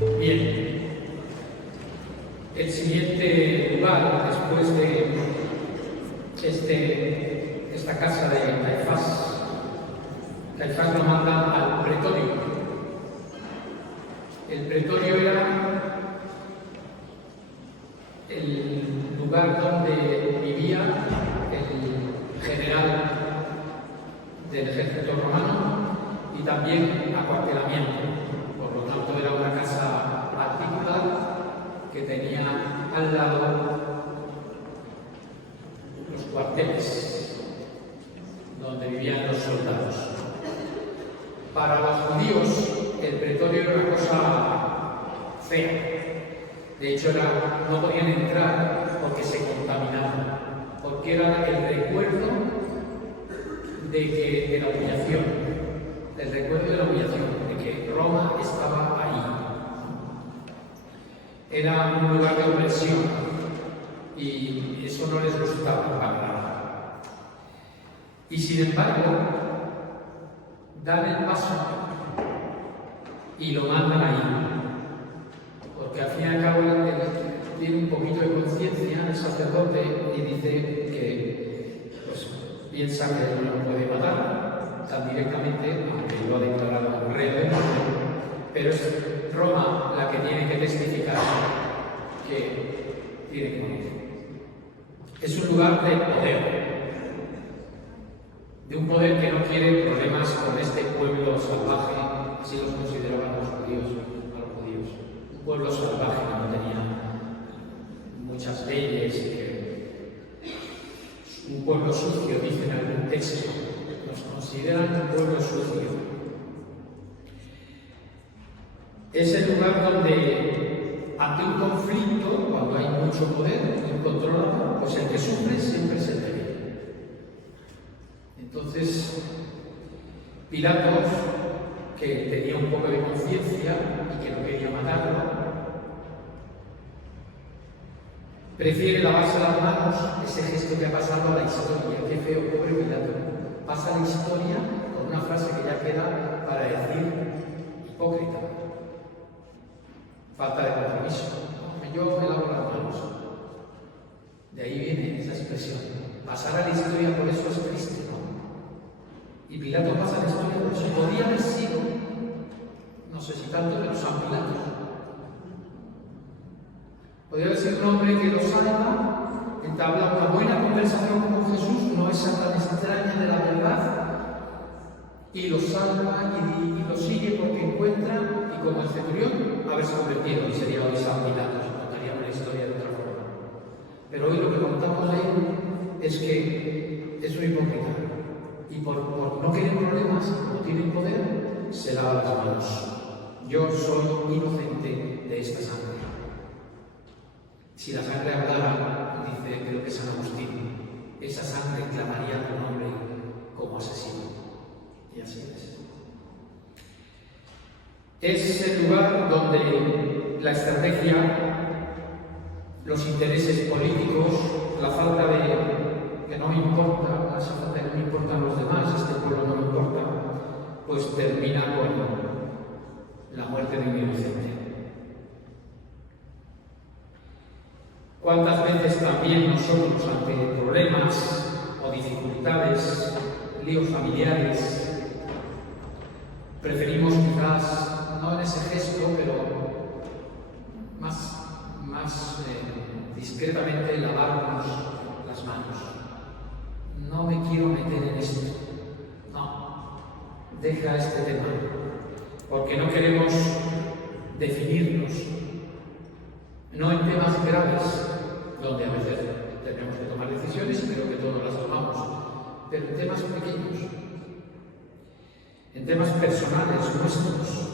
Bien, el siguiente lugar, después de esta casa de Caifás lo manda al pretorio. El pretorio era el lugar donde vivía el general del ejército romano y también acuartelamiento. Por lo tanto, era una casa particular que tenía al lado los cuarteles donde vivían los soldados. Para los judíos, el pretorio era una cosa fea. De hecho, no podían entrar porque se contaminaban, porque era el recuerdo de la humillación, de que Roma estaba ahí. Era un lugar de opresión y eso no les gustaba para nada. Y sin embargo, dan el paso y lo mandan ahí. Porque al fin y al cabo él tiene un poquito de conciencia, el sacerdote, y dice que piensa que no lo puede matar tan directamente, aunque lo ha declarado rey del mundo, pero es Roma la que tiene que testificar que tiene que morir. Es un lugar de poder, de un poder que no quiere problemas con este pueblo salvaje, así los consideraban los judíos. Un pueblo salvaje que no tenía muchas leyes, un pueblo sucio, dice en algún texto. Nos consideran un pueblo sucio. Es el lugar donde, ante un conflicto, cuando hay mucho poder incontrolado, pues el que sufre siempre es el débil. Entonces, Pilatos, que tenía un poco de conciencia y que no quería matarlo, prefiere lavarse las manos, ese gesto que ha pasado a la historia. Qué feo, pobre Pilato. Pasa a la historia con una frase que ya queda para decir hipócrita. Falta de compromiso. Yo me lavo las manos. De ahí viene esa expresión. Pasar a la historia por eso es triste, ¿no? Y Pilato pasa a la historia por eso. Podía haber sido, no sé si tanto, pero San Pilato. Podría haber sido un hombre que lo salva, entabla una buena conversación con Jesús, no esa tan extraña de la verdad, y lo salva y lo sigue porque encuentra, y como el centurión, haberse convertido, y sería hoy San Pilatos, contaríamos la historia de otra forma. Pero hoy lo que contamos de él es que es un hipócrita, y por no querer problemas, como tiene poder, se lava las manos. Yo soy inocente de esta sangre. Si la sangre hablara, dice, creo que San Agustín, esa sangre clamaría tu nombre como asesino. Y así es. Es el lugar donde la estrategia, los intereses políticos, la falta de que no me importa, esa falta de que no me importan los demás, este pueblo no me importa, pues termina con la muerte de un inocente. ¿Cuántas veces también nosotros, ante problemas o dificultades, líos familiares, preferimos quizás, no en ese gesto, pero más discretamente lavarnos las manos? No me quiero meter en esto. No, deja este tema, porque no queremos definirnos, no en temas graves, donde a veces tenemos que tomar decisiones y creo que todos las tomamos, pero en temas pequeños, en temas personales nuestros,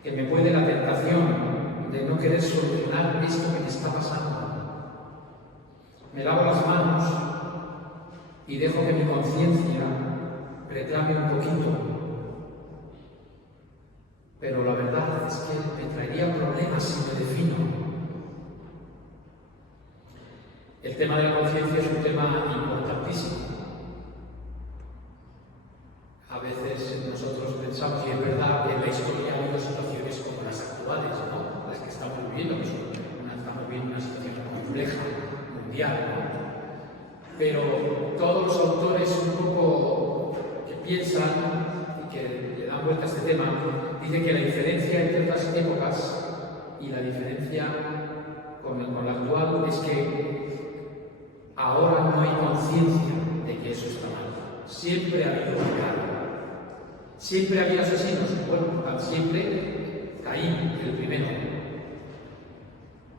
que me puede la tentación de no querer solucionar esto que me está pasando. Me lavo las manos y dejo que mi conciencia reclame un poquito, pero la verdad es que me traería problemas si me defino. El tema de la conciencia es un tema importantísimo. A veces nosotros pensamos, y es verdad, que en la historia ha habido situaciones como las actuales, actuales, ¿no? Las que estamos viviendo, que estamos viviendo una situación compleja, mundial, ¿no? Pero todos los autores un poco que piensan y que le dan vuelta a este tema, dicen que la diferencia entre otras épocas y la diferencia con la actual es que ahora no hay conciencia de que eso está mal. Siempre ha habido pecado. Siempre ha habido asesinos. Bueno, siempre Caín, el primero.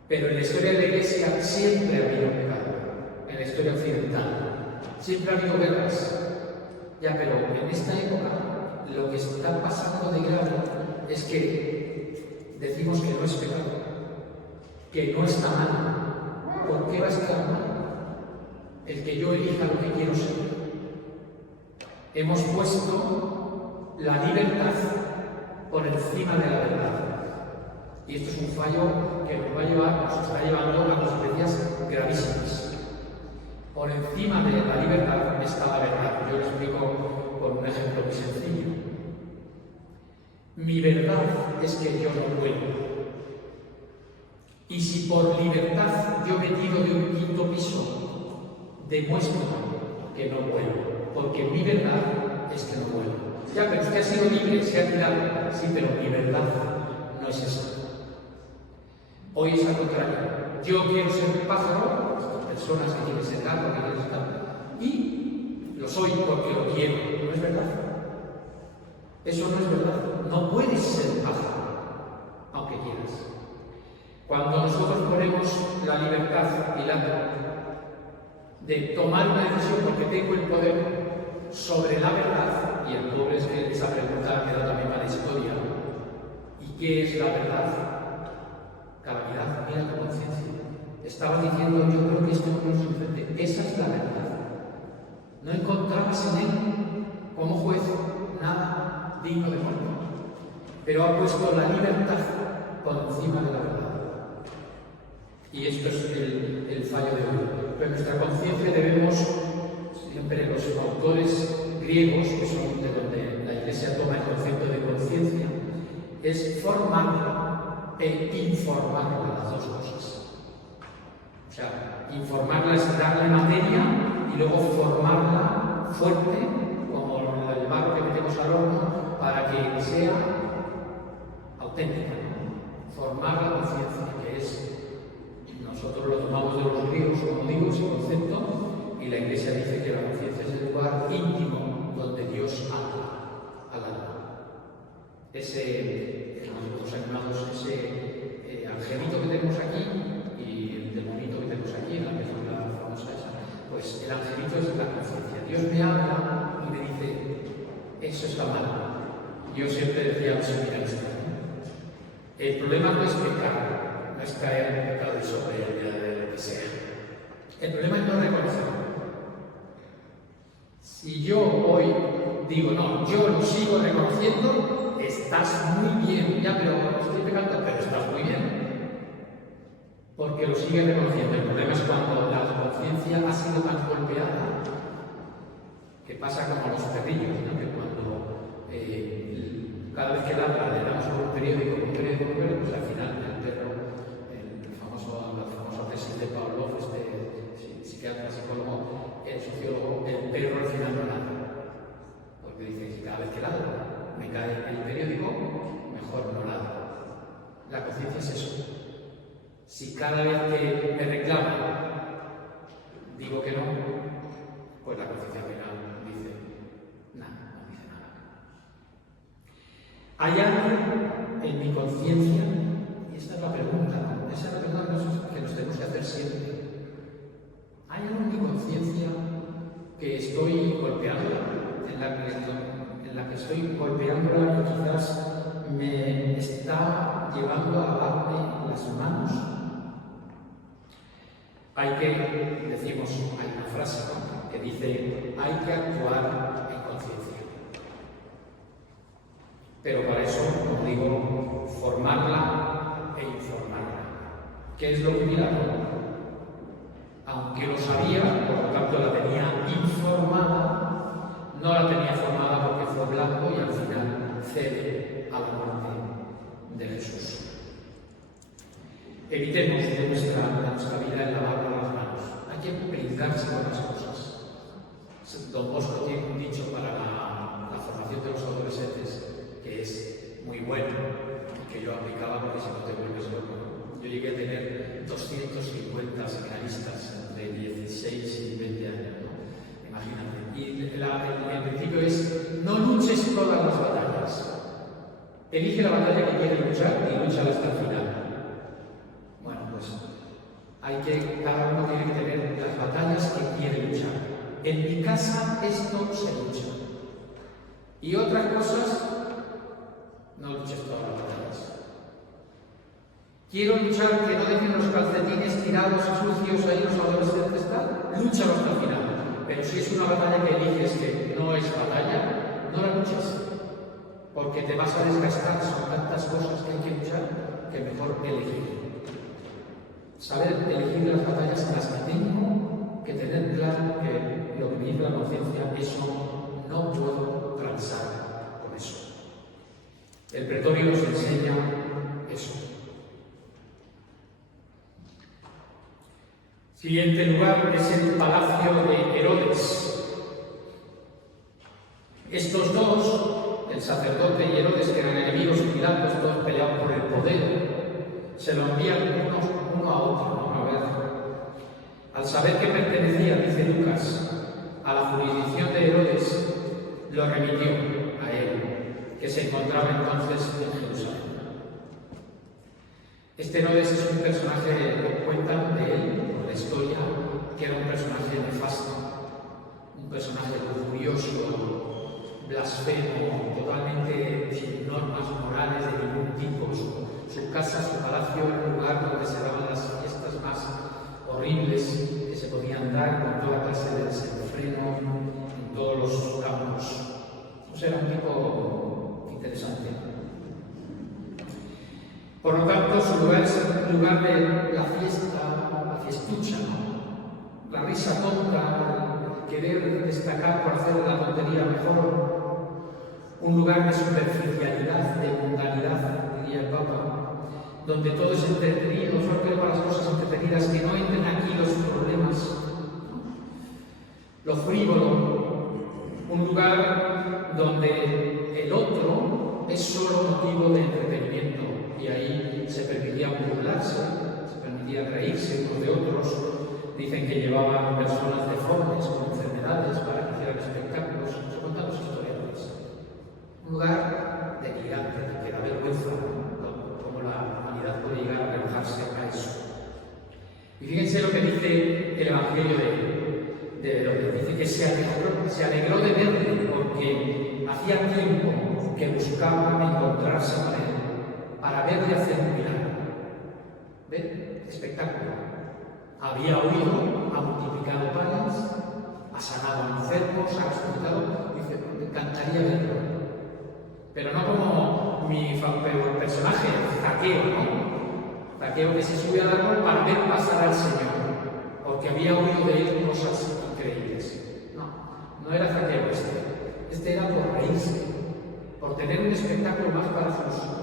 Pero en la historia de la Iglesia siempre ha habido pecado. En la historia occidental. Siempre ha habido guerras. Ya, pero en esta época lo que está pasando de grave es que decimos que no es pecado, que no está mal. ¿Por qué va a estar mal? El que yo elija lo que quiero ser. Hemos puesto la libertad por encima de la verdad. Y esto es un fallo que nos está llevando a consecuencias gravísimas. Por encima de la libertad está la verdad. Yo lo explico con un ejemplo muy sencillo. Mi verdad es que yo no vuelo. Y si por libertad yo me tiro de un quinto piso, demuestro que no vuelo. Porque mi verdad es que no vuelo. Ya, pero usted ha sido libre, se ha tirado. Sí, pero mi verdad no es esa. Hoy es al contrario. Yo quiero ser un pájaro, personas que quieren ser gato, que quieren ser gato, y lo soy porque lo quiero. ¿No es verdad? Eso no es verdad. No puedes ser pájaro, aunque quieras. Cuando nosotros ponemos la libertad y la de tomar una decisión porque tengo el poder sobre la verdad, y el pobre es que esa pregunta queda también para la historia. ¿Y qué es la verdad? Calamidad, mira tu conciencia. Estaba diciendo, yo creo que esto no es suficiente. Esa es la verdad. No encontrabas en él, como juez, nada digno de muerte. Pero ha puesto la libertad por encima de la verdad. Y esto es el fallo de hoy. Pero en nuestra conciencia debemos, siempre los autores griegos, que son de donde la Iglesia toma el concepto de conciencia, es formarla e informarla, las dos cosas. O sea, informarla es darle materia y luego formarla fuerte, como el barro que metemos al horno, para que sea auténtica. Formar la conciencia, que es, nosotros lo tomamos de los griegos, como digo, ese concepto, y la Iglesia dice que la conciencia es el lugar íntimo donde Dios habla al alma. Ese, los animados, ese angelito que tenemos aquí y el demonito que tenemos aquí, en la película famosa esa, pues el angelito es la conciencia. Dios me habla y me dice, eso está mal. Yo siempre decía, mira esto. El problema no es pecar, no es caer en el pecado de lo que sea. El problema es no reconocerlo. Si yo hoy digo, no, yo lo sigo reconociendo, estás muy bien, ya, pero estoy pecando, pero estás muy bien. Porque lo sigue reconociendo. El problema es cuando la conciencia ha sido tan golpeada, que pasa como los perrillos, ¿no? Que cuando cada vez que ladra le damos un periódico, pues al final el perro, la famosa tesis de Pavlov, psiquiatra, psicólogo, el sociólogo, el perro al final no ladra. Porque dice, si cada vez que ladra me cae el periódico, mejor no ladra. La conciencia es eso. Si cada vez que me reclama digo que no, pues la conciencia final dice nada, no dice nada. ¿Hay algo en mi conciencia? Y esta es la pregunta, ¿no? Esa es la pregunta que nos tenemos que hacer siempre. ¿Hay algo en mi conciencia que estoy golpeando? En la que estoy golpeándola y quizás me está llevando a lavarme las manos. Hay una frase, ¿no?, que dice, hay que actuar en conciencia. Pero para eso, como digo, formarla e informarla. ¿Qué es lo que mira? Aunque lo sabía, por lo tanto la tenía informada, no la tenía formada porque fue blanco y al final cede a la muerte de Jesús. Evitemos de nuestra vida el lavarnos las manos. Hay que brindarse con las cosas. Don Bosco tiene un dicho para la formación de los adolescentes que es muy bueno, que yo aplicaba porque si no te vuelves loco. Yo llegué a tener 250 seminaristas entre 16 y 20 años, ¿no? Imagínate. Y el principio es: no luches todas las batallas. Elige la batalla que quieres luchar y lúchala hasta el final. Bueno, pues cada uno tiene que tener las batallas que quiere luchar. En mi casa esto se lucha. Y otras cosas, no luches todas las batallas. Quiero luchar que no dejen los calcetines tirados sucios ahí los adolescentes, lúchalo hasta el final. Pero si es una batalla que eliges que no es batalla, no la luches. Porque te vas a desgastar, son tantas cosas que hay que luchar que mejor elegir. Saber elegir las batallas en las que tengo que tener claro que lo que me dice la conciencia, eso no puedo transar con eso. El pretorio nos enseña eso. Siguiente lugar es el palacio de Herodes. Estos dos, el sacerdote y Herodes, que eran enemigos y Pilatos, todos peleaban por el poder, se lo envían uno a otro, ¿no? A ver. Al saber que pertenecía, dice Lucas, a la jurisdicción de Herodes, lo remitió a él, que se encontraba entonces en Jerusalén. Este Herodes es un personaje que cuentan de él, por la historia, que era un personaje nefasto, un personaje lujurioso, blasfemo, totalmente sin normas morales de ningún tipo. Su casa, su palacio, era un lugar donde se daban las fiestas más horribles que se podían dar, con toda clase de desenfreno en todos los campos. Pues era un tipo interesante. Por lo tanto, su lugar es el lugar de la fiesta, la fiestucha, ¿no? La risa tonta, el querer destacar por hacer la tontería mejor. Un lugar de superficialidad, de mundanidad, diría el Papa, donde todo es entretenido, solo creo para las cosas entretenidas, que no entren aquí los problemas, lo frívolo. Un lugar donde el otro es solo motivo de entretenimiento. Y ahí se permitía burlarse, se permitía reírse unos de otros. Dicen que llevaban personas deformes con enfermedades para que hicieran espectáculos. Se cuentan los historiadores. Un lugar delirante, que da vergüenza, ¿no? Cómo la humanidad puede llegar a rebajarse a eso. Y fíjense lo que dice el Evangelio de Herodes. Dice que se alegró de verle porque hacía tiempo que buscaba encontrarse con él, para verle hacer un milagro. ¿Ven? Espectáculo. Había huido, ha multiplicado panes, ha sanado a enfermos, ha resucitado. Dice, me encantaría verlo. Pero no como mi personaje, Zaqueo, ¿no? Zaqueo que se sube al árbol para ver pasar al Señor, porque había oído de él cosas increíbles. No era Zaqueo este. Este era por reírse, por tener un espectáculo más para sus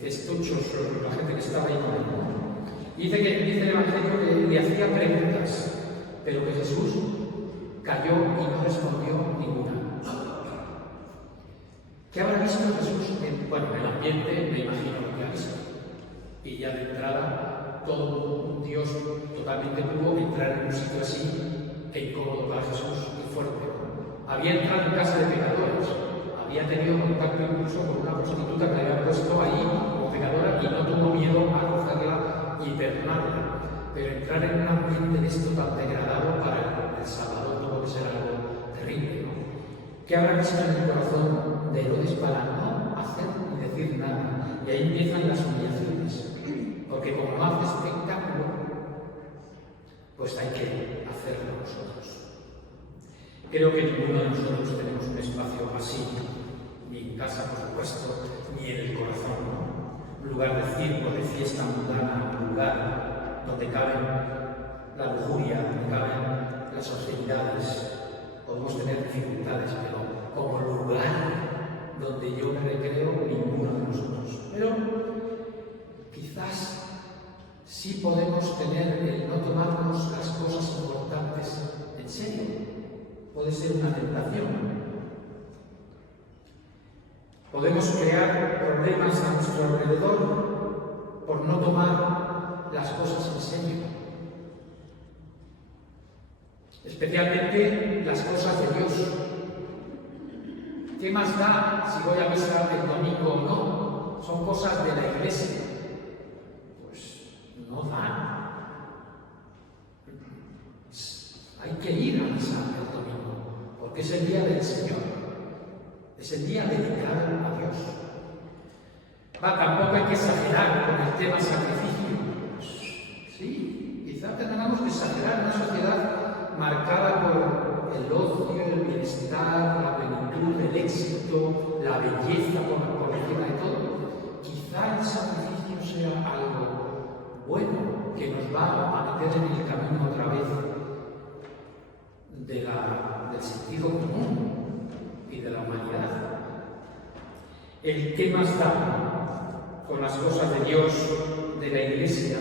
festuchos, la gente que estaba ahí con él. Dice el Evangelio que le hacía preguntas, pero que Jesús calló y no respondió ninguna. ¿Qué habrá visto Jesús? En el ambiente, me imagino lo que ha visto. Y ya de entrada, todo un Dios totalmente puro entrar en un sitio así, e incómodo para Jesús y fuerte. Había entrado en casa de pecadores. Había tenido contacto incluso con una prostituta que le había puesto ahí como pecadora y no tuvo miedo a cogerla y perdonarla. Pero entrar en un ambiente de esto tan degradado para el Salvador tuvo que ser algo terrible, ¿no? ¿Qué habrá visto en el corazón de Herodes para no hacer ni decir nada? Y ahí empiezan las humillaciones. Porque como no hace espectáculo, pues hay que hacerlo nosotros. Creo que ninguno de nosotros tenemos un espacio así, ni en casa, por supuesto, ni en el corazón, ¿no? Un lugar de circo, de fiesta mundana, un lugar donde caben la lujuria, donde caben las obscenidades. Podemos tener dificultades, pero como lugar donde yo me recreo, ninguno de nosotros. Pero quizás sí podemos tener el no tomarnos las cosas importantes en serio. Puede ser una tentación. Podemos crear problemas a nuestro alrededor por no tomar las cosas en serio. Especialmente las cosas de Dios. ¿Qué más da si voy a misa el domingo o no? Son cosas de la iglesia. Pues no da. Hay que ir a misa el domingo, porque es el día del Señor. Es el día dedicado a Dios. Tampoco hay que exagerar con el tema sacrificio. Pues, sí, quizá tengamos que exagerar en una sociedad marcada por el ocio, el bienestar, la plenitud, el éxito, la belleza por encima de todo. Quizá el sacrificio sea algo bueno que nos va a meter en el camino otra vez del sentido común y de la humanidad. El qué más da con las cosas de Dios, de la Iglesia,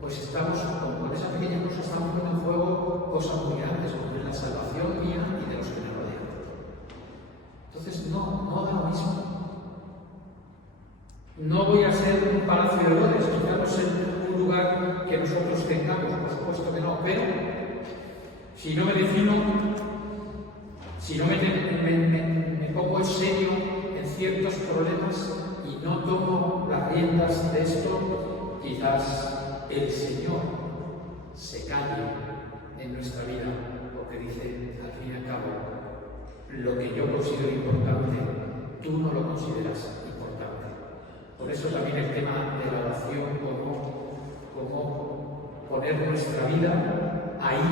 pues estamos, con esa pequeña cosa, estamos poniendo en juego cosas muy grandes, como es la salvación mía y de los que me rodean. Entonces, no da lo mismo. No voy a ser un palacio de Herodes, quizá no ser un lugar que nosotros tengamos, por supuesto que no, pero si no me defino, si no me pongo en serio en ciertos problemas y no tomo las riendas de esto, quizás el Señor se calle en nuestra vida, porque dice, al fin y al cabo, lo que yo considero importante, tú no lo consideras importante. Por eso también el tema de la oración, cómo poner nuestra vida ahí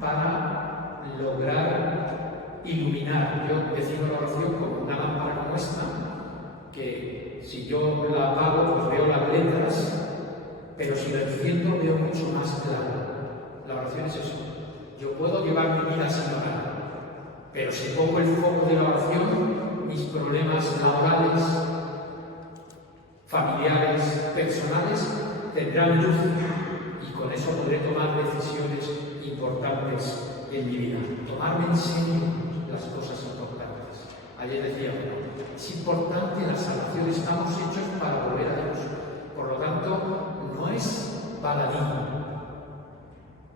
para lograr iluminar. Yo defino la oración como una lámpara como esta, que si yo la apago, pues veo las letras, pero si la enciendo veo mucho más claro. La oración es eso. Yo puedo llevar mi vida sin orar, pero si pongo el foco de la oración, mis problemas laborales, familiares, personales, tendrán luz y con eso podré tomar decisiones importantes en mi vida. Tomarme en serio las cosas importantes. Ayer decía, es importante la salvación, estamos hechos para volver a Dios. Por lo tanto, no es baladí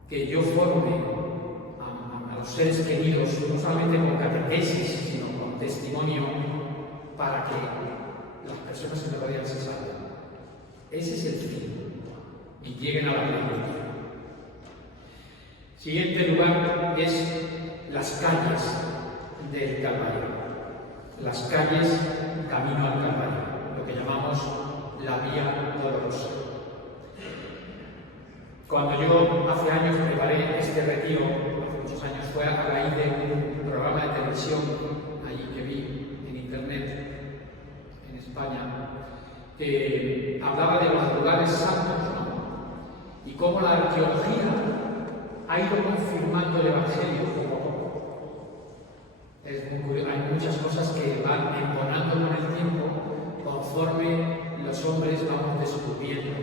que yo forme a los seres queridos, no solamente con catequesis, sino con testimonio, para que las personas que me rodean se salven. Ese es el fin, y lleguen a la plenitud. Siguiente lugar es las calles del Calvario. Las calles camino al Calvario, lo que llamamos la Vía Dolorosa. Cuando yo hace años preparé este retiro, hace muchos años, fue a raíz de un programa de televisión allí que vi en internet, en España, que hablaba de los lugares santos, ¿no? Y cómo la arqueología ha ido confirmando el Evangelio poco a poco. Es muy curioso, hay muchas cosas que van emponando con el tiempo conforme los hombres vamos descubriendo.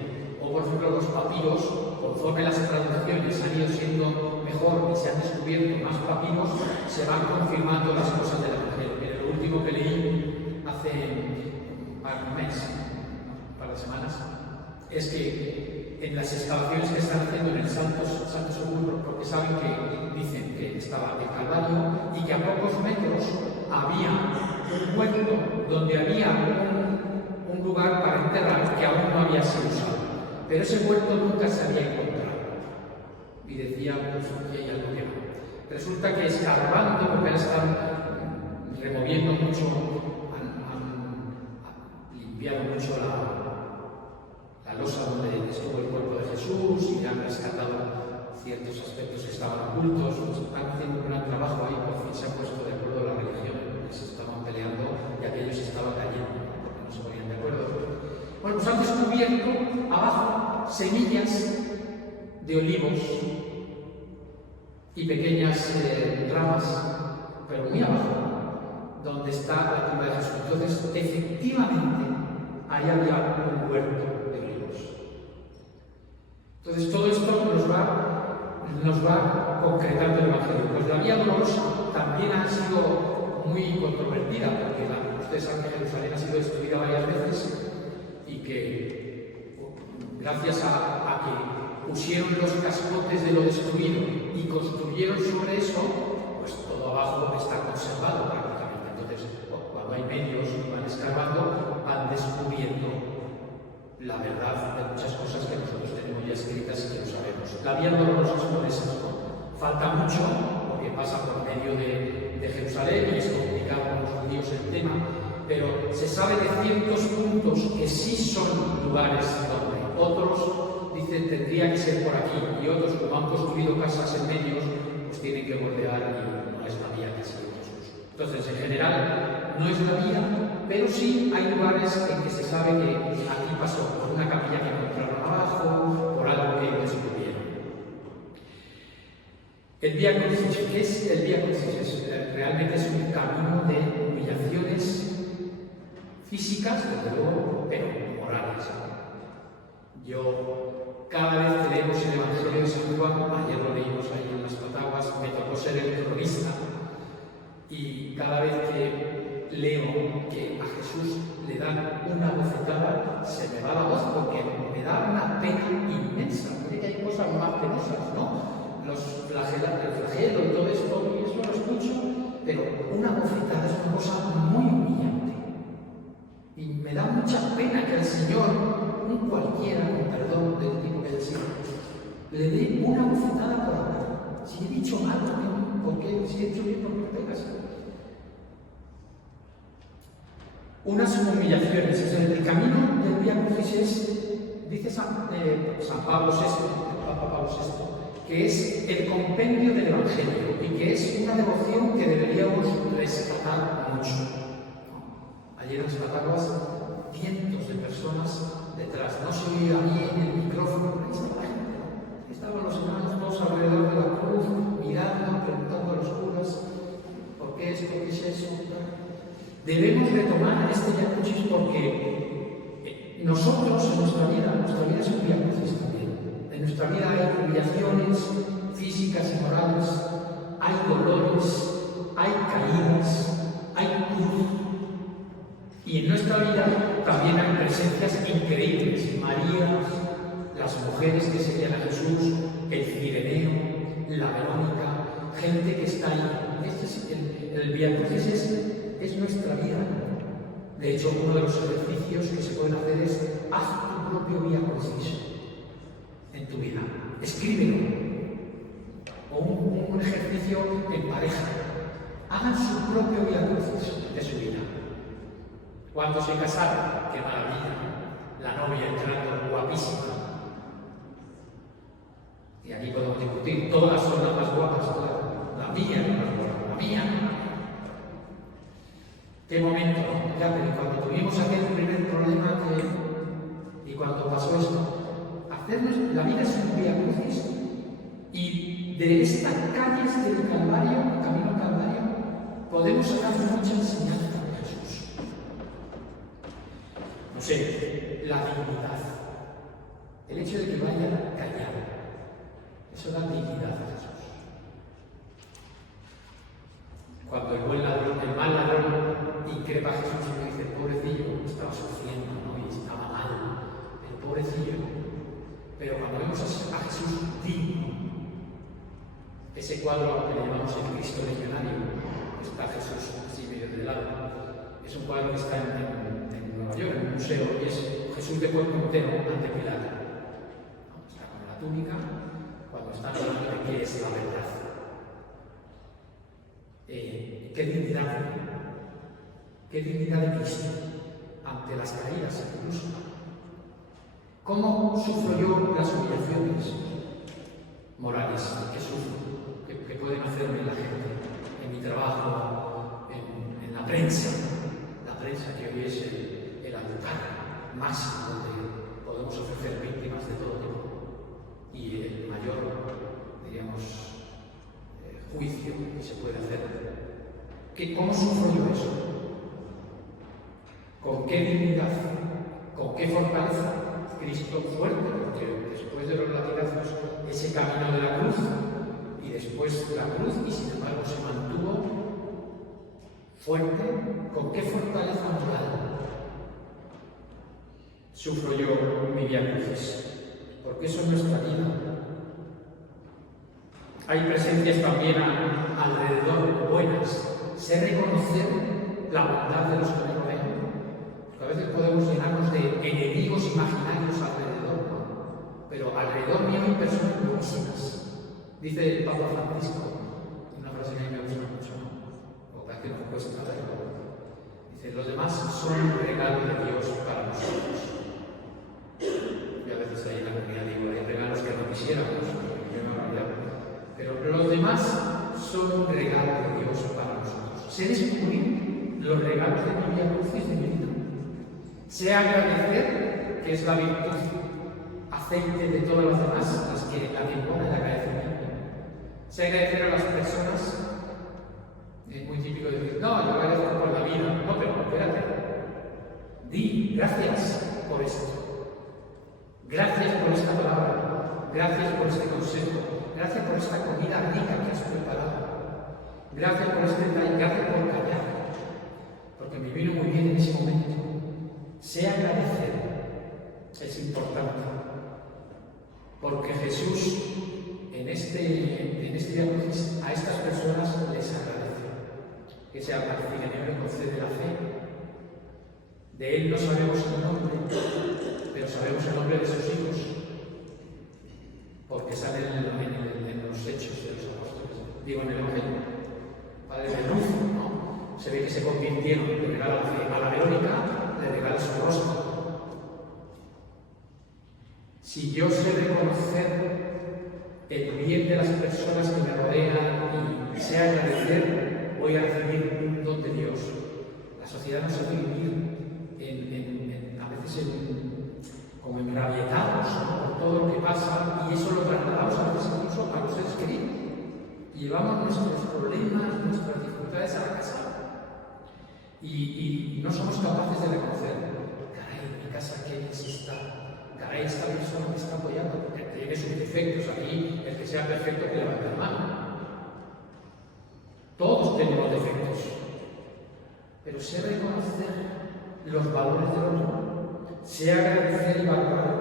O por ejemplo los papiros, conforme las traducciones han ido siendo mejor y se han descubierto más papiros, se van confirmando las cosas del Evangelio. Pero lo último que leí hace un par de semanas, es que en las excavaciones que están haciendo en el Santo Sepulcro, porque saben que dicen que estaba el Calvario y que a pocos metros había un huerto donde había un lugar para enterrar que aún no había sido usado. Pero ese huerto nunca se había encontrado. Y decía, pues aquí hay algo que no. Resulta que escarbando, porque han estado removiendo mucho, han limpiado mucho la losa donde estuvo el cuerpo de Jesús y han rescatado ciertos aspectos que estaban ocultos. Están haciendo un gran trabajo ahí, por fin se ha puesto de acuerdo la religión, porque se estaban peleando y aquellos estaban cayendo, porque no se ponían de acuerdo. Bueno, pues han descubierto abajo semillas de olivos y pequeñas ramas, pero muy abajo, donde está la tumba de Jesús. Entonces, efectivamente, ahí había un huerto de olivos. Entonces todo esto nos va concretando el Evangelio. Pues la Vía Dolorosa también ha sido muy controvertida, porque ustedes saben que Jerusalén ha sido destruida varias veces y que gracias a que pusieron los cascotes de lo destruido y construyeron sobre eso, pues todo abajo está conservado prácticamente. Entonces, cuando hay medios y van escarbando, van descubriendo la verdad de muchas cosas que nosotros tenemos ya escritas y que no sabemos. La Vía Dolorosa es una de esas. Falta mucho, porque pasa por medio de Jerusalén y es complicado con los judíos el tema, pero se sabe de ciertos puntos que sí son lugares donde otros dicen tendría que ser por aquí, y otros, como han construido casas en medios, pues tienen que bordear y no es la vía que sigue Jesús. Entonces, en general, no es la vía, pero sí hay lugares en que se sabe que aquí pasó por una capilla que encontraron abajo, por algo que descubrieron. El Vía Crucis, ¿qué es el Vía Crucis? Realmente es un camino de humillaciones físicas, desde luego, pero morales. Yo, cada vez que leemos el Evangelio de San Juan, ayer lo leímos ahí en las Pataguas, me tocó ser el cronista, y cada vez que leo que a Jesús le dan una bofetada, se me va la voz porque me da una pena inmensa. Mire que hay cosas más penosas, ¿no? El flagelo y todo esto, y eso lo escucho, pero una bofetada es una cosa muy humillante. Y me da mucha pena que el Señor, un cualquiera, con perdón del tipo que decía, le dé una bofetada por hablar. Si he dicho mal, ¿por qué? Si he hecho bien, ¿por qué me pegas? Unas humillaciones. El camino del Vía Crucis dice San Pablo VI, el Papa Pablo VI, que es el compendio del Evangelio y que es una devoción que deberíamos rescatar mucho. Ayer en las Pataguas, cientos de personas detrás. No se oía bien el micrófono, ahí estaba la gente, ¿no? Estaban los hermanos todos alrededor de la cruz, mirando, preguntando a los curas, ¿por qué esto? ¿Qué es eso? Debemos retomar este Vía Crucis porque nosotros en nuestra vida es un Vía Crucis también. En nuestra vida hay humillaciones físicas y morales, hay dolores, hay caídas, hay cruz. Y en nuestra vida también hay presencias increíbles. María, las mujeres que seguían a Jesús, el Cireneo, la Verónica, gente que está ahí. Este es el Vía Crucis es nuestra vida. De hecho, uno de los ejercicios que se pueden hacer es haz tu propio Vía Crucis en tu vida. Escríbelo. O un ejercicio en pareja. Hagan su propio Vía Crucis de su vida. Cuando se casaron, qué maravilla, la novia entrando guapísima. Y aquí podemos discutir, todas son las más guapas, claro. La mía no es más guapa, la mía. Qué momento, ¿no? Ya, pero cuando tuvimos aquel primer problema y cuando pasó esto, la vida es un Vía Crucis, y de estas calles del Calvario, el camino al Calvario, podemos sacar mucha enseñanza de Jesús. No sé, la dignidad. El hecho de que vaya callado, eso da dignidad a Jesús. Cuando el mal ladrón increpa a Jesús y le dice, pobrecillo, estaba sufriendo, ¿no? Y estaba mal, el pobrecillo. Pero cuando vemos a Jesús digno, ese cuadro que le llamamos el Cristo Legionario, está Jesús así medio de lado, es un cuadro que está en Nueva York, en un museo, y es Jesús de cuerpo entero ante Pilato. Está con la túnica, cuando está hablando de qué es la verdad. Qué dignidad de Cristo ante las caídas incluso. ¿Cómo sufro yo las humillaciones morales que sufro, que pueden hacerme la gente en mi trabajo, en la prensa que hoy es el altar máximo donde podemos ofrecer víctimas de todo tipo y el mayor, diríamos, juicio que se puede hacer? ¿Cómo sufro yo eso? ¿Con qué dignidad? ¿Con qué fortaleza? Cristo fuerte, porque después de los latigazos, ese camino de la cruz, y después la cruz, y sin embargo se mantuvo fuerte. ¿Con qué fortaleza moral sufro yo mi vía crucis? Porque eso es nuestra vida. Hay presencias también alrededor buenas. Sé reconocer la bondad de los que me rodean. Porque a veces podemos llenarnos de enemigos imaginarios alrededor, ¿no? Pero alrededor mío hay personas buenísimas. Dice el Papa Francisco, una frase que a mí me gusta mucho, ¿no? O parece que nos cuesta verlo. Dice, los demás son un regalo de Dios para nosotros. Y a veces ahí en la comunidad digo, hay regalos que no quisiéramos, pero los demás son un regalo de Dios para nosotros. Sé descubrir los regalos de mi vía crucis de mi vida. Sé agradecer, que es la virtud aceite de todas las demás, las que impone el agradecimiento. Sé agradecer a las personas. Es muy típico decir, no, yo agradezco por la vida. No, pero espérate. Di gracias por esto. Gracias por esta palabra. Gracias por este consejo. Gracias por esta comida rica que has preparado. Gracias por este detalle. Gracias por callar. Porque me vino muy bien en ese momento. Sé agradecer. Es importante. Porque Jesús en este día a estas personas les agradece. Que sea al Cireneo le concede la fe. De él no sabemos el nombre, pero sabemos el nombre de sus hijos. Porque salen en los hechos de los apóstoles. Digo, en el Evangelio. Padre de luz, ¿no? Se ve que se convirtieron, le regala la fe a la Verónica, le regala su rostro. Si yo sé reconocer el bien de las personas que me rodean y sé agradecer, voy a recibir un don de Dios. La sociedad nos hace vivir a veces como enrabietados, ¿no? Por todo lo que pasa, y eso lo trasladamos a veces incluso a los seres queridos. Y llevamos nuestros problemas, nuestras dificultades a la casa. Y no somos capaces de reconocer, caray, en mi casa qué necesita. Caray, esta persona me está apoyando, porque tiene sus defectos. Aquí, el que sea perfecto que levante la mano. Todos tenemos defectos, pero sé reconocer los valores del otro, sé agradecer y valorar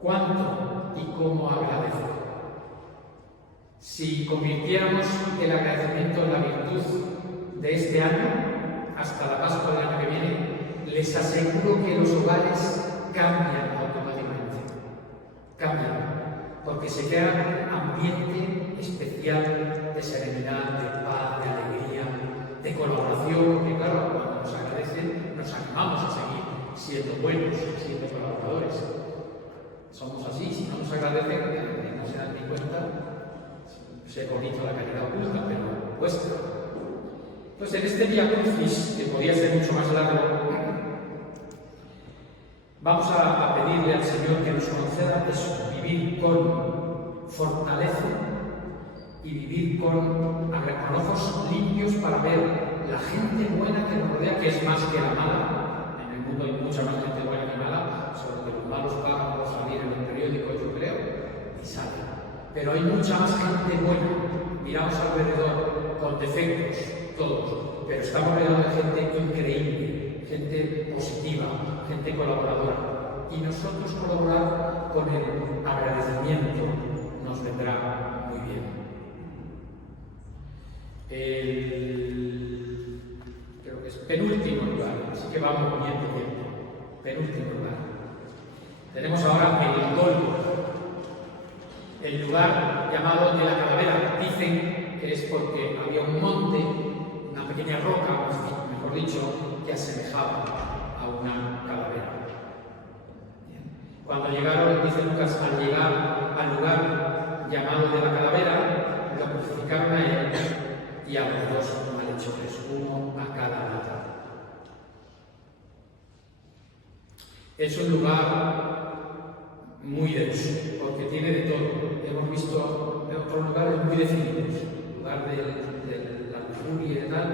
cuánto y cómo agradezco. Si convirtiéramos el agradecimiento en la virtud de este año, hasta la Pascua del año que viene, les aseguro que los hogares cambian automáticamente. Cambian, porque se crea un ambiente especial de serenidad, de paz, de alegría, de colaboración, porque claro, cuando nos agradecen, nos animamos a seguir siendo buenos, siendo colaboradores. Somos así, si no nos agradecen, no se dan ni cuenta, se bonito la caridad oculta, pero cuesta. Entonces, en este Vía Crucis, que podría ser mucho más largo, vamos a pedirle al Señor que nos conceda eso, vivir con fortaleza y vivir con ojos limpios para ver la gente buena que nos rodea, que es más que la mala. En el mundo hay mucha más gente buena que mala, solo que los malos pagan por salir en el periódico, yo creo, y salen. Pero hay mucha más gente buena. Miramos alrededor con defectos, todos, pero estamos rodeados de gente increíble, gente positiva, gente colaboradora. Y nosotros colaborar con el agradecimiento nos vendrá muy bien. Creo que es penúltimo lugar, así que vamos bien de tiempo. Penúltimo lugar. Tenemos ahora el Gólgota, el lugar llamado de la calavera. Dicen que es porque había un monte, una pequeña roca, mejor dicho, que asemejaba a una calavera. Cuando llegaron, dice Lucas, al llegar al lugar llamado de la calavera, lo crucificaron a él y a los dos malhechores, uno a cada lado. Es un lugar muy denso, porque tiene de todo. Hemos visto otros lugares muy definidos, lugar de la lujuria y tal,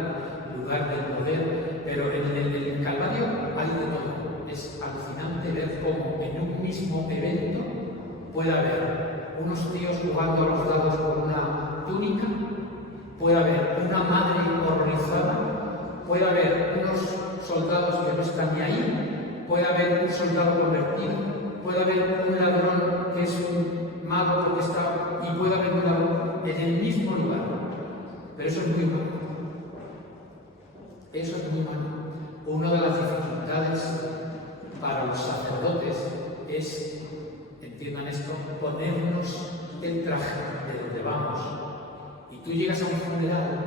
lugar del poder, pero en el Calvario hay de todo. Es alucinante ver ver cómo en un mismo evento puede haber unos tíos jugando a los dados con una túnica, puede haber una madre horrorizada, puede haber unos soldados que no están ni ahí, puede haber un soldado convertido, puede haber un ladrón que es un mago porque está, y puede haber un ladrón en el mismo lugar. Pero eso es muy humano. Eso es muy humano. Una de las dificultades para los sacerdotes es, entiendan esto, ponernos el traje de donde vamos. Y tú llegas a un funeral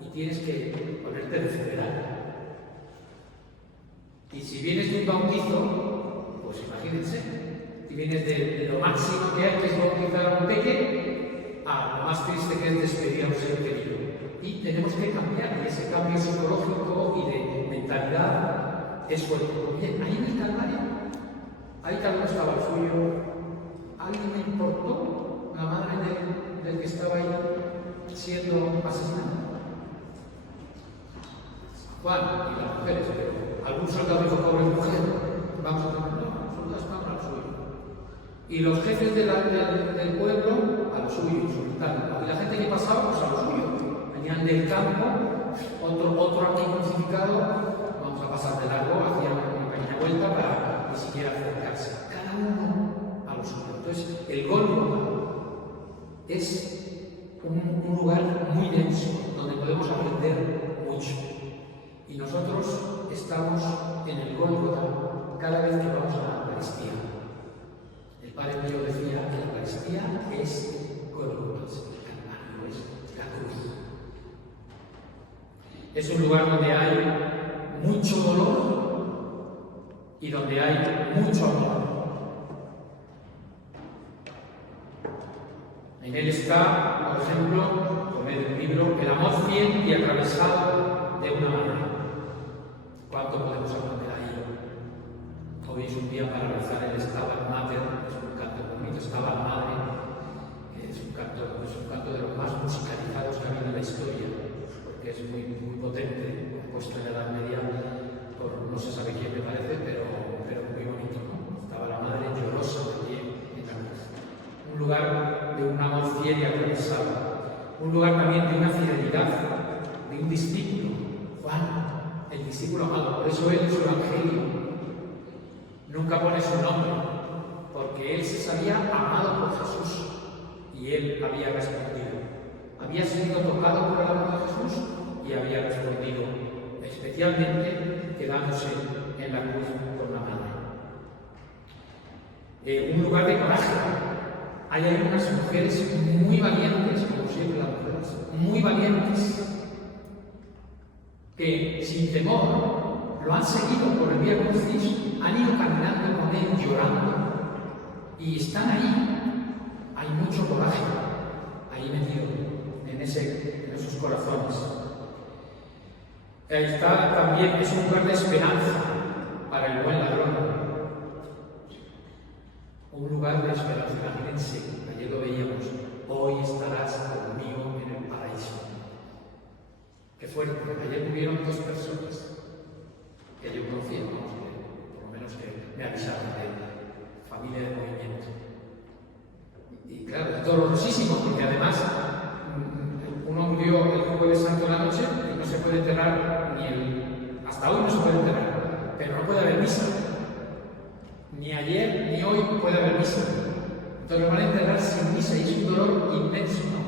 y tienes que ponerte el funeral. Y si vienes de un bautizo, pues imagínense, si vienes de lo máximo que hay, que es bautizar a un peque, a lo más triste que es despedir a un ser querido. Y tenemos que cambiar, y ese cambio psicológico y de mentalidad es fuerte. Bien, ahí en el Calvario, ahí cada uno estaba el suyo. ¿Alguien le importó la madre del que estaba ahí siendo asesinado? Juan y las mujeres, pero algún soldado dijo, pobre mujer, vamos a tomar, no, los soldados estaban a lo suyo. Y los jefes del pueblo a lo suyo, sultán. Y la gente que pasaba, pues a lo suyo. Venían del campo, otro aquí crucificado, vamos a pasar de largo, hacían una pequeña vuelta para ni siquiera acercarse. Cada uno a lo suyo. Entonces, el Gólgota es un lugar muy denso, donde podemos aprender mucho. Y nosotros estamos en el Gólgota cada vez que vamos a la Eucaristía. El Padre Pío decía que la Eucaristía es Gólgota, el Calvario, es la cruz. Es un lugar donde hay mucho dolor y donde hay mucho amor. En él está, por ejemplo, como en el libro, el amor fiel y atravesado de una madre. ¿Cuánto podemos aprender ahí? Hoy es un día para rezar el Stabat Mater, es un canto bonito, Stabat Madre, que es un canto de los más musicalizados que ha habido en la historia, porque es muy potente, compuesto en la Edad Media por no se sabe quién me parece, pero muy bonito, ¿no? Estaba la madre llorosa de pie en la cruz. Un lugar de un amor fiel y atravesado, un lugar también de una fidelidad, de un discípulo, Juan, el discípulo amado. Por eso él en su evangelio nunca pone su nombre, porque él se sabía amado por Jesús y él había respondido. Había sido tocado por el amor de Jesús y había respondido, especialmente quedándose en la cruz con la madre. Un lugar de coraje. Hay unas mujeres muy valientes, como siempre las mujeres, muy valientes, que sin temor lo han seguido por el Vía Crucis, han ido caminando con él llorando y están ahí. Hay mucho coraje ahí metido en esos corazones. Ahí está también, es un lugar de esperanza para el buen ladrón. Un lugar de esperanza. Imagínense, ayer lo veíamos, hoy estarás conmigo en el paraíso. Qué fuerte. Ayer murieron 2 personas que yo conocía, por lo menos que me avisaron de familia de movimiento. Y claro, es dolorosísimo, porque además uno murió el Jueves Santo de la noche y no se puede enterrar hasta hoy no se puede enterrar, pero no puede haber misa. Ni ayer ni hoy puede haber misa. Entonces lo van a enterrar sin misa y es un dolor inmenso, ¿no?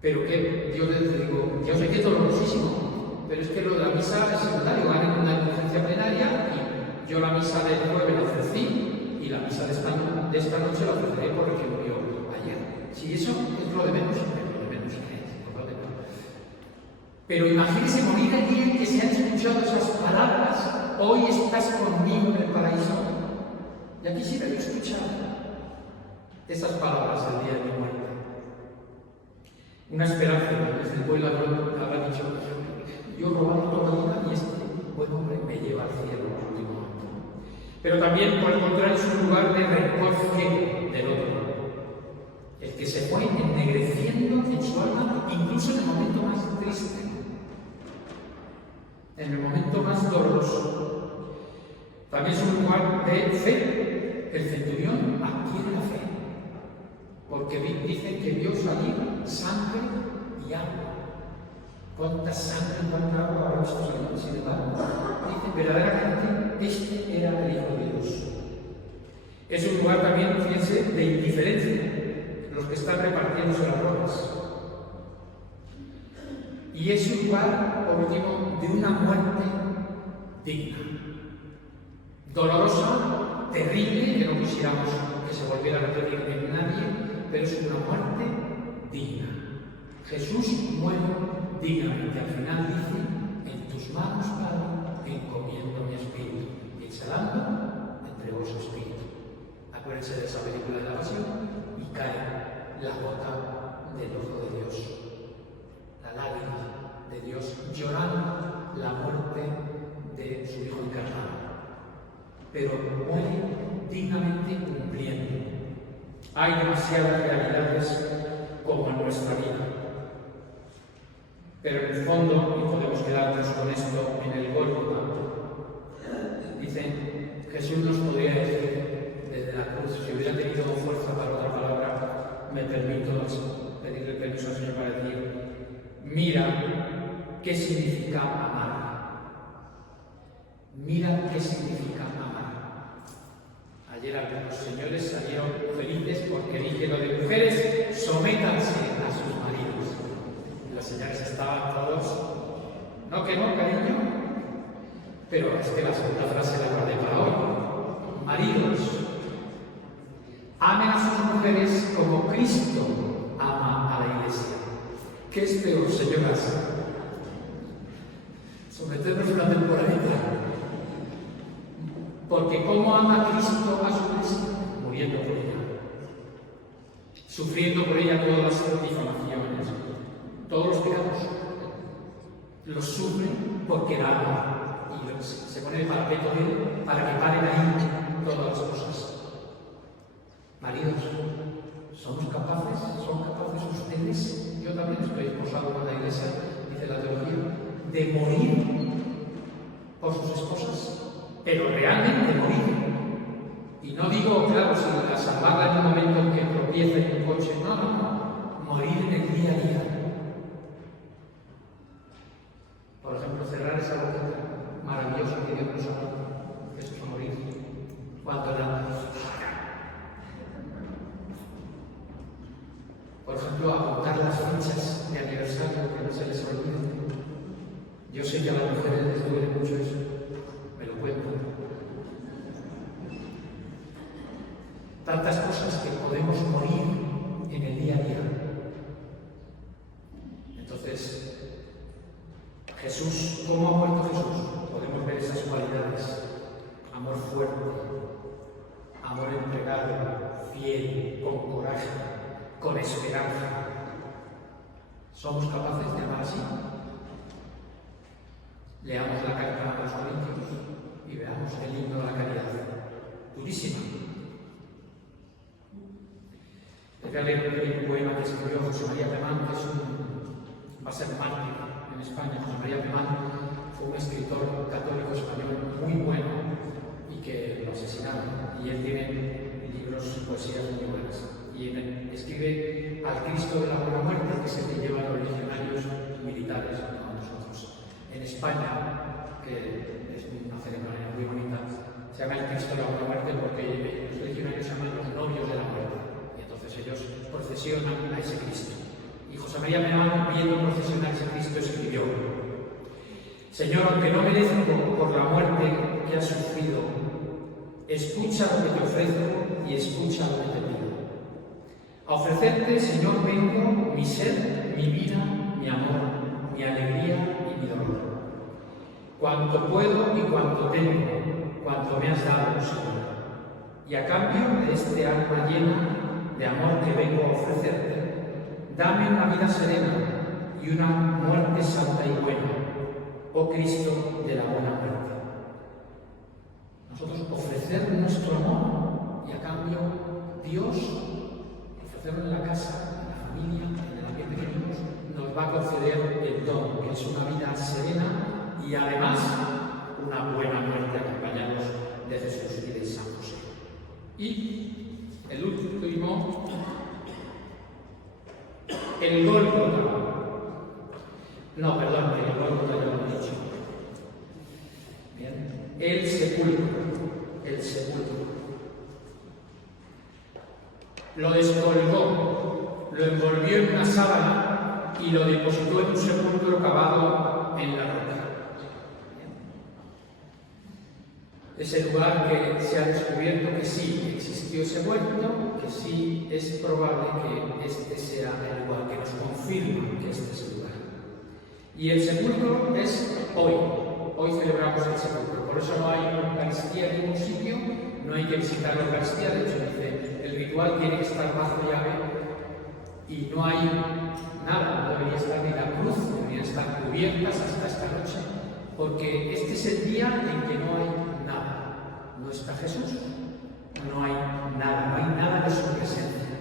Pero que yo les digo, yo sé que es dolorosísimo, pero es que lo de la misa es secundario. Van en una indulgencia plenaria y yo la misa del jueves la ofrecí y la misa de esta noche la ofreceré por el que murió ayer. Si eso es lo de menos, pero imagínense morir el día en que se han escuchado esas palabras, hoy estás conmigo en el paraíso. Ya quisiera yo escuchar esas palabras el día de mi muerte. Una esperanza, desde el buen ladrón habrá dicho, yo robando toda la vida y este buen hombre me lleva al cielo en el último momento. Pero también, por el contrario, es un lugar de rencor ciego del otro. El que se fue ennegreciendo en su alma, incluso en el momento más triste, en el momento más doloroso. También es un lugar de fe. El centurión adquiere la fe, porque dice que vio salir sangre y agua. ¿Cuánta sangre y cuánta agua habrá visto salir? Sin embargo, dice verdaderamente este era el Hijo de Dios. Es un lugar también, fíjense, de indiferencia, los que están repartiéndose las ropas. Y es un lugar, por último, de una muerte digna. Dolorosa, terrible, que no quisiéramos que se volviera a repetir en nadie, pero es una muerte digna. Jesús muere dignamente. Al final dice: en tus manos, Padre, encomiendo mi espíritu. Y exhalando, entregó su espíritu. Acuérdense de esa película de la Pasión y cae la gota del ojo de Dios, la lágrima de Dios llorando la muerte de su Hijo encarnado. Pero muere dignamente cumpliendo. Hay demasiadas realidades como en nuestra vida. Pero en el fondo, y podemos quedarnos con esto en el Gólgota, dice, Jesús nos podría decir desde la cruz, si hubiera tenido fuerza para otra palabra, me permito pedirle permiso al Señor para decir: mira qué significa amar. Mira qué significa amar. Ayer algunos señores salieron felices porque dije lo de mujeres, sométanse a sus maridos. Y los señores estaban todos, no que no, cariño, pero es que la segunda frase la guardé para hoy. Maridos, amen a sus mujeres como Cristo ama a la Iglesia. ¿Qué es peor, señoras? Someternos una temporadita. Porque ¿cómo ama Cristo a su Iglesia? Muriendo por ella, sufriendo por ella todas las difamaciones, todos los pecados. Los sufre porque la ama y se pone el parapeto de él para que paren ahí todas las cosas. Maridos, ¿son capaces ustedes? Yo también estoy esposado con la Iglesia, dice la teología, de morir por sus esposas. Pero realmente morir. Y no digo, claro, si la salvarla en un momento en que tropieza en un coche, no. Morir en el día a día. Por ejemplo, cerrar esa boquita maravillosa que Dios nos ha dado. Eso es morir. Cuando la... Por ejemplo, apuntar las fechas de aniversario que no se les olvide. Yo sé que a las mujeres les duele mucho eso. Me lo cuento. Tantas cosas que podemos morir en el día a día. Entonces, Jesús, ¿cómo ha muerto Jesús? Podemos ver esas cualidades. Amor fuerte, amor entregado, fiel, con coraje, con esperanza. ¿Somos capaces de amar así? Leamos la carta a los Corintios y veamos el himno de la caridad. Durísima. Les voy a leer un poema que escribió José María Pemán, que va a ser mártir en España. José María Pemán fue un escritor católico español muy bueno y que lo asesinaron. Y él tiene libros, poesías muy buenas. Y escribe al Cristo de la Buena Muerte, que es el que lleva a los legionarios militares a nosotros. En España, que es una ceremonia muy bonita, se llama el Cristo de la Buena Muerte porque los legionarios se llaman los novios de la muerte. Y entonces ellos procesionan a ese Cristo. Y José María Pemán, viendo procesionar a ese Cristo, escribió: Señor, aunque no merezco por la muerte que has sufrido, escucha lo que te ofrezco y escucha lo que te pido. A ofrecerte, Señor, vengo mi ser, mi vida, mi amor, mi alegría y mi dolor. Cuanto puedo y cuanto tengo, cuanto me has dado, Señor. Y a cambio de este alma llena de amor que vengo a ofrecerte, dame una vida serena y una muerte santa y buena, oh Cristo de la buena muerte. Nosotros ofrecer nuestro amor y a cambio Dios, ofrecerlo en la casa, en la familia, en el ambiente que vivimos, nos va a conceder el don, que es una vida serena y además una buena muerte, acompañados de que igual no lo hemos dicho. Bien. El sepulcro. Lo descolgó, lo envolvió en una sábana y lo depositó en un sepulcro cavado en la roca. Ese lugar que se ha descubierto que sí existió ese muerto, que sí es probable que este sea el lugar, que nos confirma que este es el lugar. Y el sepulcro es hoy celebramos el sepulcro, por eso no hay Eucaristía en ningún sitio, no hay que visitar la Eucaristía, de hecho dice, el ritual tiene que estar bajo llave y no hay nada, no debería estar ni la cruz, deberían estar cubiertas hasta esta noche, porque este es el día en que no hay nada. No está Jesús, no hay nada de su presencia.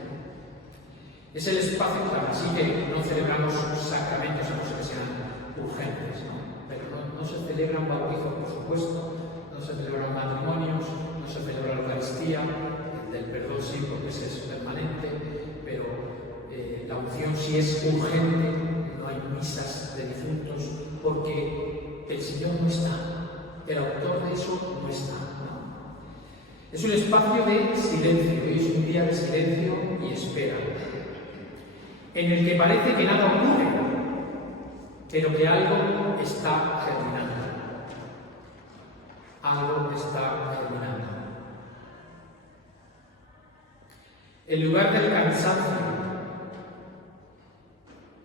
Es el espacio, así que no celebramos sacramentos, a no ser que sean urgentes, ¿no? Pero no se celebran bautizos, por supuesto, no se celebran matrimonios, no se celebra la Eucaristía, el del perdón sí, porque ese es permanente, pero la unción sí es urgente, no hay misas de difuntos, porque el Señor no está, el autor de eso no está. Es un espacio de silencio, hoy es un día de silencio y espera, en el que parece que nada ocurre, pero que algo está germinando. Algo está germinando. El lugar del cansancio,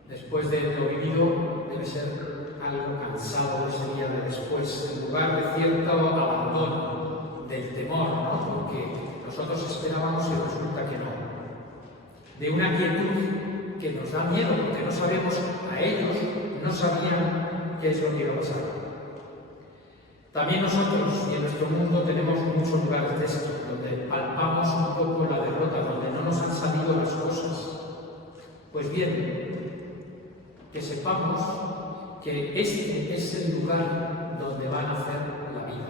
después de lo vivido, debe ser algo cansado ese día de después, el lugar de cierto abandono, del temor, ¿no? Porque nosotros esperábamos y resulta que no. De una quietud que nos da miedo, porque no sabemos, a ellos no sabían qué es lo que iba a pasar. También nosotros y en nuestro mundo tenemos muchos lugares de esto, donde palpamos un poco la derrota, donde no nos han salido las cosas. Pues bien, que sepamos que este es el lugar donde va a nacer la vida.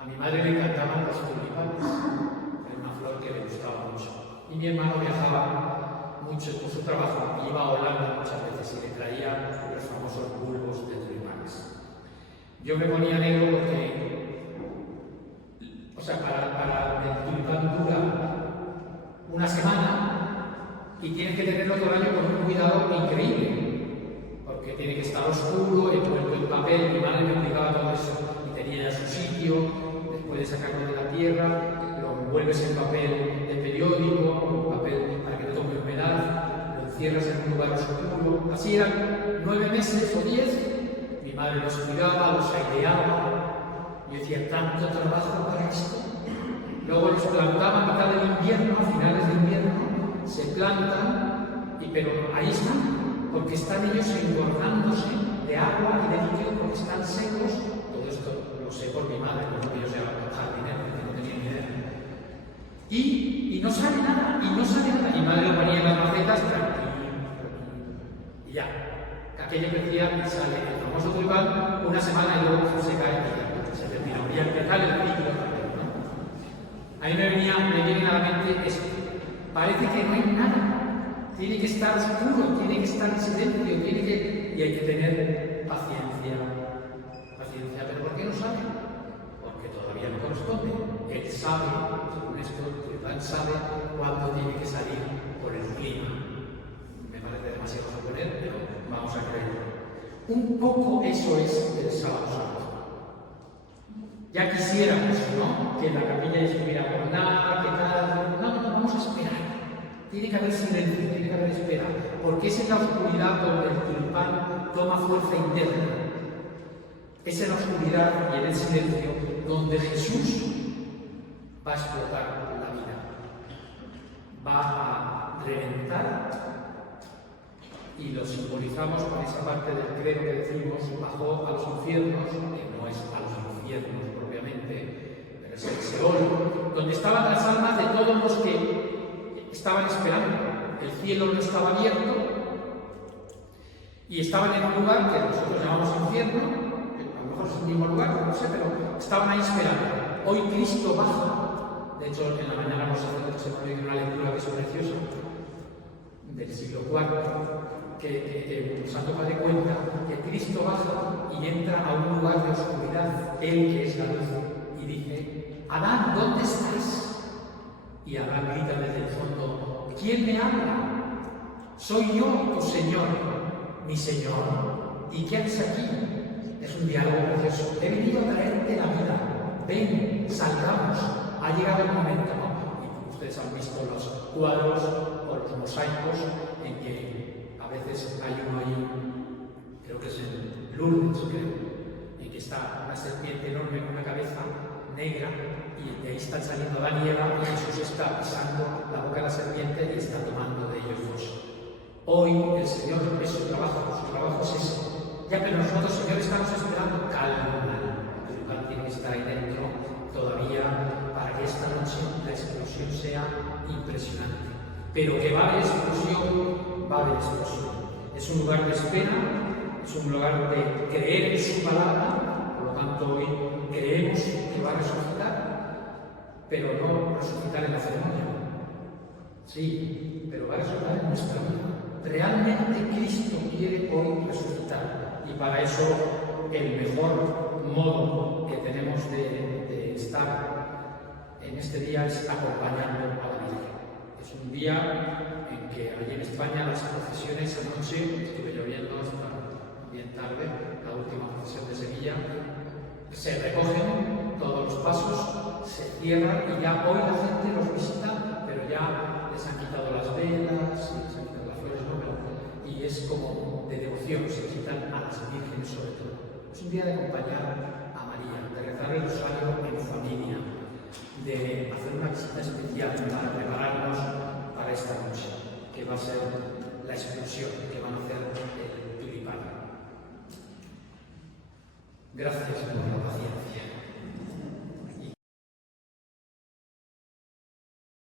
A mi madre le encantaban los tulipanes, era una flor que le gustaba mucho. Y mi hermano viajaba mucho por su trabajo, iba a Holanda muchas veces y le traía los famosos bulbos de tulipanes. Yo me ponía negro porque, para el tulipán dura una semana y tienes que tenerlo todo el año con un cuidado increíble, porque tiene que estar oscuro, envuelto en papel. Mi madre me explicaba todo eso y tenía su sitio, después de sacarlo de la tierra, lo envuelves en papel de periódico, en papel para que no tome humedad, lo encierras en un lugar oscuro. Así eran 9 meses o 10. Mi madre los cuidaba, los aireaba. Yo decía, ¿tanto trabajo para esto? Luego los plantaba a mitad del invierno, a finales de invierno, se plantan, pero ahí están, porque están ellos engordándose de agua y de líquido, porque están secos. Todo esto lo sé por mi madre, porque yo sea jardinero, que no tenía ni idea. Y no sale nada, Mi madre lo ponía en las macetas, y ya. Aquello crecía y sale el famoso tulipán una semana y luego se cae y se termina. Y al empezar el ciclo también, ¿no? A mí me viene a la mente esto. Parece que no hay nada. Tiene que estar oscuro, tiene que estar en silencio, y hay que tener paciencia. ¿Pero por qué no sale? Porque todavía no corresponde. Él sabe, según esto, el tulipán sabe cuándo tiene que salir por el clima. Me parece demasiado suponer, pero vamos a creerlo. Un poco eso es el Sábado Santo. Ya quisiéramos, ¿no?, que la capilla estuviera ornada, que tal. No, vamos a esperar. Tiene que haber silencio, tiene que haber espera, porque es en la oscuridad donde el tulipán toma fuerza interna. Es en la oscuridad y en el silencio donde Jesús va a explotar la vida. Va a reventar. Y lo simbolizamos con esa parte del credo que decimos, bajó a los infiernos, que no es a los infiernos propiamente, pero es el Seol, donde estaban las almas de todos los que estaban esperando. El cielo no estaba abierto y estaban en un lugar que nosotros llamamos infierno, a lo mejor es el mismo lugar, no sé, pero estaban ahí esperando. Hoy Cristo baja. De hecho, en la mañana los sacerdotes se ponen una lectura que es preciosa, del siglo IV. que el Santo Padre cuenta que Cristo baja y entra a un lugar de oscuridad, Él que es la luz, y dice: Adán, ¿dónde estás? Y Adán grita desde el fondo: ¿Quién me habla? Soy yo, tu Señor, mi Señor. ¿Y qué haces aquí? Es un diálogo precioso. He venido a traerte la vida. Ven, salgamos. Ha llegado el momento, ¿no? Y ustedes han visto los cuadros o los mosaicos en que a veces hay uno ahí, creo que es en Lourdes, creo, en que está una serpiente enorme con una cabeza negra y de ahí están saliendo Adán y Eva y Jesús está pisando la boca de la serpiente y está tomando de ellos dos. Hoy el Señor es su trabajo es ese. Ya, pero nosotros, Señor, estamos esperando calma. El lugar tiene que estar ahí dentro todavía para que esta noche la explosión sea impresionante. Pero que va a haber explosión, va a haber explosión. Es un lugar de espera, es un lugar de creer en su palabra, por lo tanto hoy creemos que va a resucitar, pero no resucitar en la ceremonia. Sí, pero va a resucitar en nuestra vida. Realmente Cristo quiere hoy resucitar y para eso el mejor modo que tenemos de estar en este día es acompañando a la Virgen. Es un día en que allí en España las procesiones anoche, estuve lloviendo hasta bien tarde, la última procesión de Sevilla, se recogen todos los pasos, se cierran y ya hoy la gente los visita, pero ya les han quitado las velas y les han quitado las flores, ¿no? Y es como de devoción, se visitan a las vírgenes sobre todo. Es un día de acompañar a María, de rezar el rosario en familia, de hacer una visita especial para prepararnos para esta noche, que va a ser la explosión que van a hacer el tulipán. Gracias por la paciencia.